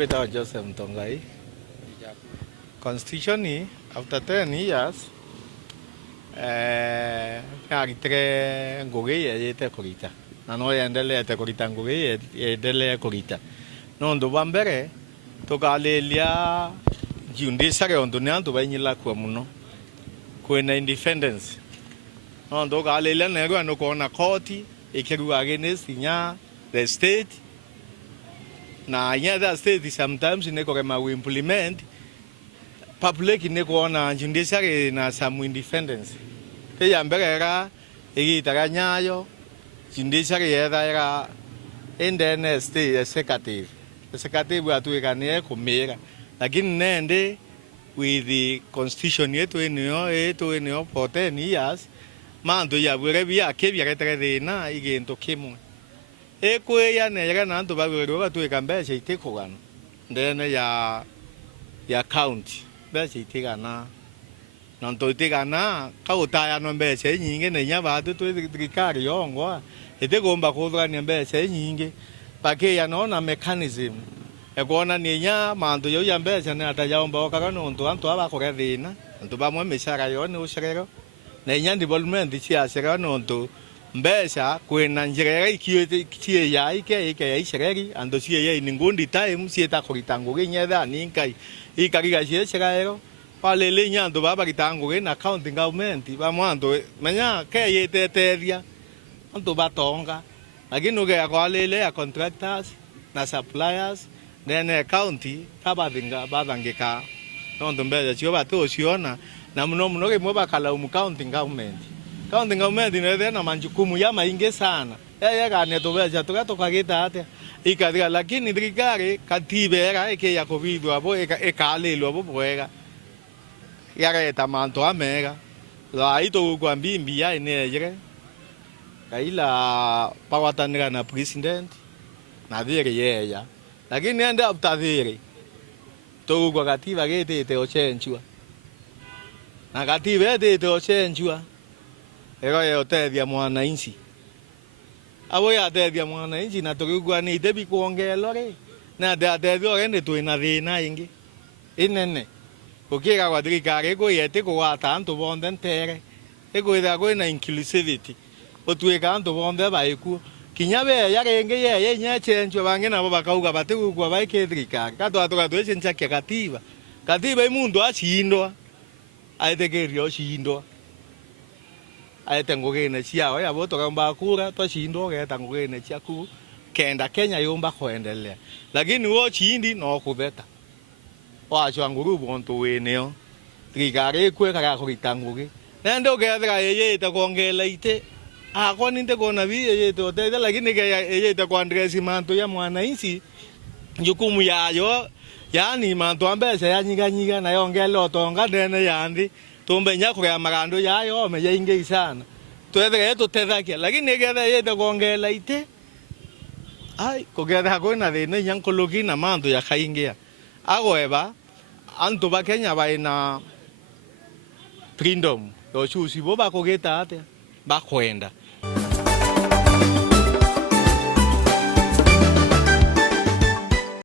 Beta Joseph Mtongai. Constitution ni after 10 years ngagitire ngugi yete kurita. Na no yendelete kurita ngugi yendelee kurita. No ndo bambere tokalelia jundisare ondunia ndo banyila kwa muno. Kwena independence. No ndo kalelia nego no kona koti ikiru against nya the state. Na nya the state sometimes neko kama we implement public neko na jundisare na some independence. Te yambere igitara nyayo jundisare era indene state executive. Executive atuikanie kumira. Lakini nende with the constitution yetu eneo for 10 years mando ya bure bia kebia ketere na igento kimu ekwe ya nera na ndo babero batuika mbese itekogana ndene ya county mbese itekana na ndo itekana ka utaya no mbese nyinge ne nya batu twikari yongwa etegomba kudhani mbese nyinge pake ya nona mechanism ekona ninya mando yo ya mbese ne atayaomba okagano ndo anto abakore thina ndo bamwe mishara yo ne ushirero na nya development cia shirero ndo mbesa kwena njirera ikie ya ike ya ishireri ando cie ya ningundi time sieta kuritango genyetha ninkai ikariga cie shirero pale le nya ndo baba kitango na county government bamwando menya ke yeteteria ando batonga lakini uge akwalele ya contractors na suppliers nene county kabadinga badangika ndo mbele cio batu ciona na muno ke mwe bakala county government. County government ine na majukumu ya maingi sana. Yeye gane tobeja tukagita ate ikadira lakini dirikari katibera eke ya covid abo ekalelo abo bwega. Yare tamanto amega. La ito kwambimbi ya ine yere. Kaila pawatanira na president na dire yeya. Lakini ende aptadire. To kwa katiba gete te ochenchua. Na katiba te ochenchua. Ego ya otethia mwananchi. Abo ya otethia mwananchi na tukigwa ni debi kuongelo ri. Na atethio gende twina thina ingi. Inene. Ukira kwa thirikari ko yete ko wata antu bonde ntere. Ego ida ko na inclusivity. Otweka antu bonde baiku. Kinyabe ya renge ye nya chencho bange nabo bakauga batu kwa baike thirikari. Kato atoka twese nchake katiba. Katiba imundu ashindwa. Aitegerio shindwa. Aete ngogene ciao ya boto kamba kura twashindwa geta ngogene ciaku kenda Kenya yomba kuendelea lakini wo chindi no kubeta wacho ngurubu onto weneo trigare kwe kara kuritanguge nende ogethera yeye itakuongela ite ako ninde kona bi yeye tote lakini yeye itakuandresi manto ya mwananchi jukumu yayo yani manto ambese yanyiga na yongelo tonga dene yandi tumbe nyako ya marando yayo meyainge sana twethe tutethake lakini getha yete kuongela ite ai kugetha kona thina nyankologi na mando ya kaingia agweba antu ba Kenya baina freedom yo chusi bo bakugeta ate bakwenda